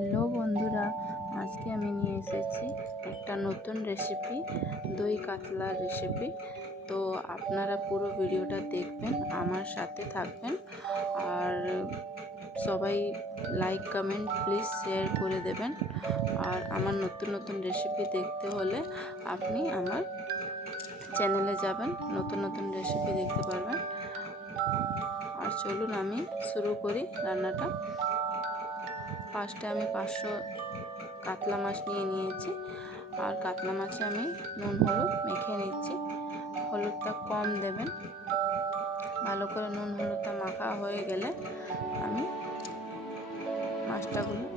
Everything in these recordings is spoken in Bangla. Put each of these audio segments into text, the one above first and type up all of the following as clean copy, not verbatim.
হ্যালো বন্ধুরা, আজকে আমি নিয়ে এসেছি একটা নতুন রেসিপি, দই কাতলার রেসিপি। তো আপনারা পুরো ভিডিওটা দেখবেন, আমার সাথে থাকবেন। আর সবাই লাইক কমেন্ট প্লিজ শেয়ার করে দেবেন। আর আমার নতুন নতুন রেসিপি দেখতে হলে আপনি আমার চ্যানেলে যাবেন, নতুন নতুন রেসিপি দেখতে পারবেন। আর চলুন আমি শুরু করি রান্নাটা। ফার্স্টে আমি 500 কাতলা মাছ নিয়েছি। আর কাতলা মাছে আমি নুন হলুদ মেখে নিচ্ছি। হলুদটা কম দেবেন। ভালো করে নুন হলুদটা মাখা হয়ে গেলে আমি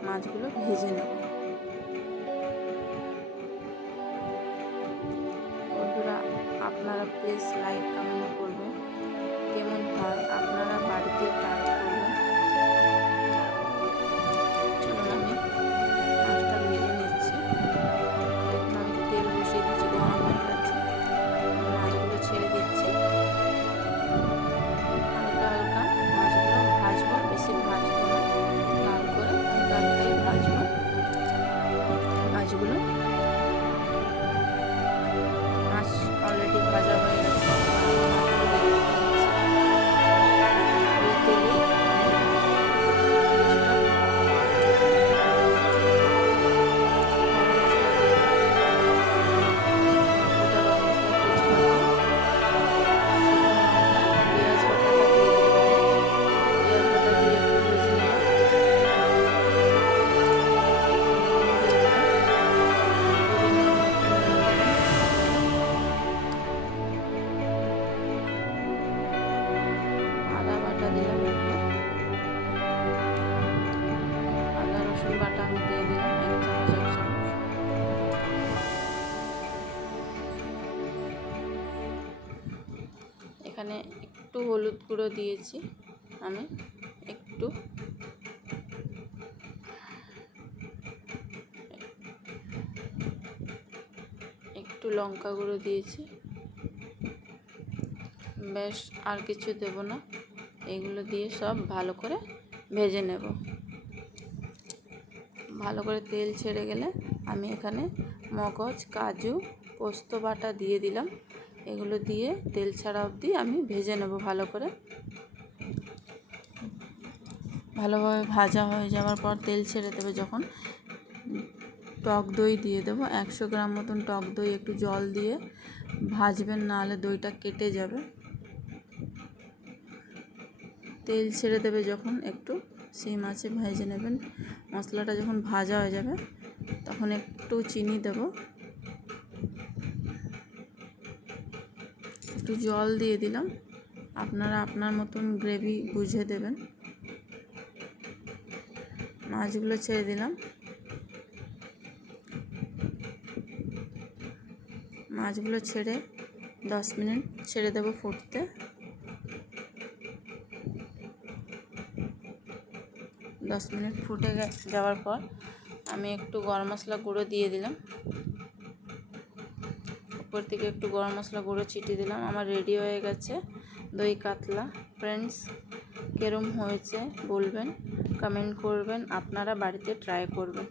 মাছগুলো ভেজে নেব। বন্ধুরা, আপনারা প্লিজ লাইক কমেন্ট করবেন, কেমন হয় আপনারা বাড়িতে ট্রাই করবেন। চলুন আমি মাছটা ভেজে নিচ্ছি। দেখুন আমি তেল বসিয়ে দিচ্ছি, গরম হয়ে গেছে। মাছগুলো ছেড়ে দিচ্ছি। হালকা হালকা মাছগুলো ভাজবো, বেশি ভাজবো না, লাল করে হালকা হালকাই ভাজবো মাছগুলো। মাছ অলরেডি ভাজা হয়ে গেছে। ওই তেলেই আদা বাটা দিলাম, আদা রসুন বাটা আমি দিয়ে দিলাম 1 চামচ। এখানে একটু হলুদ গুঁড়ো দিয়েছি আমি, একটু লঙ্কা গুঁড়ো দিয়েছি। বেশ, আর কিছু দেব না। এগুলো দিয়ে সব ভালো করে ভেজে নেব। ভালো করে তেল ছেড়ে গেলে আমি এখানে মগজ, কাজু, পোস্ত বাটা দিয়ে দিলাম। এগুলো দিয়ে তেল ছাড়া অবধি আমি ভেজে নেব ভালো করে। ভালোভাবে ভাজা হয়ে যাওয়ার পর তেল ছেড়ে দেবে যখন, টক দই দিয়ে দেবো। 100 গ্রাম মতন টক দই একটু জল দিয়ে ভাজবেন, নাহলে দইটা কেটে যাবে। তেল ছেড়ে দেবে যখন একটু, সেই মাছে ভেজে নেবেন। মশলাটা যখন ভাজা হয়ে যাবে তখন একটু চিনি দেব, একটু জল দিয়ে দিলাম। আপনারা আপনার মতন গ্রেভি বুঝে দেবেন। মাছগুলো ছেড়ে দিলাম। মাছগুলো ছেড়ে 10 মিনিট ছেড়ে দেব ফুটতে। 10 মিনিট ফুটে যাওয়ার পর আমি একটু গরম মশলা গুঁড়ো দিয়ে দিলাম। উপর থেকে একটু গরম মশলা গুঁড়ো ছিটিয়ে দিলাম। আমার রেডি হয়ে গেছে দই কাতলা। ফ্রেন্ডস, কেরম হয়েছে বলবেন, কমেন্ট করবেন, আপনারা বাড়িতে ট্রাই করবেন।